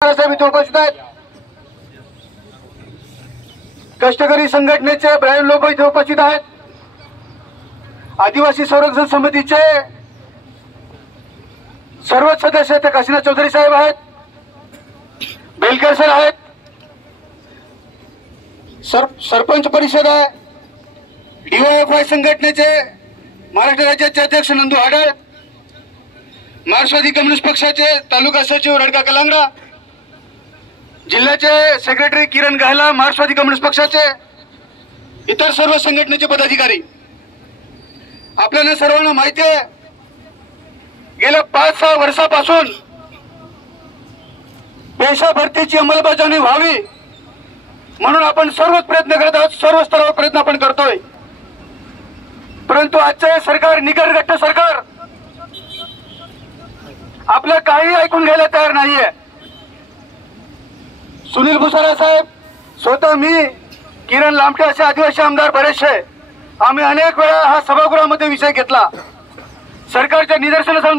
साहेब इथे उपस्थित आहेत। कष्टकरी संघटनेचे ब्रायन लोक इथे उपस्थित आहेत। आदिवासी संरक्षण समितीचे सर्वच सदस्य ते काशीनाथ चौधरी साहेब आहेत, बेलकर सर आहेत, सरपंच परिषद आहे, डीवायएफआय संघटनेचे महाराष्ट्र राज्याचे अध्यक्ष नंदू हाडळ, मार्क्सवादी कम्युनिस्ट पक्षाचे तालुका सचिव रडका कलांगडा, जिल्ह्याचे सेक्रेटरी किरण गहला मार्क्सवादी कम्युनिस्ट पक्षाचे, इतर सर्व संघटनेचे पदाधिकारी। आपल्याला सर्वांना माहिती आहे, गेल्या 5-6 वर्षापासून पेशा भरतीची अंमलबजावणी व्हावी म्हणून आपण सर्वच प्रयत्न करत आहोत, सर्व स्तरावर प्रयत्न आपण करतोय। परंतु आजचे सरकार, निगरगट्ट सरकार, आपलं काही ऐकून घ्यायला तयार नाहीये। सुनील भुसारा साहेब, स्वतः मी, किरण लामटे असे आदिवासी आमदार बरेचसे आम्ही अनेक वेळा हा सभागृहामध्ये विषय घेतला, सरकारच्या निदर्शनास आणून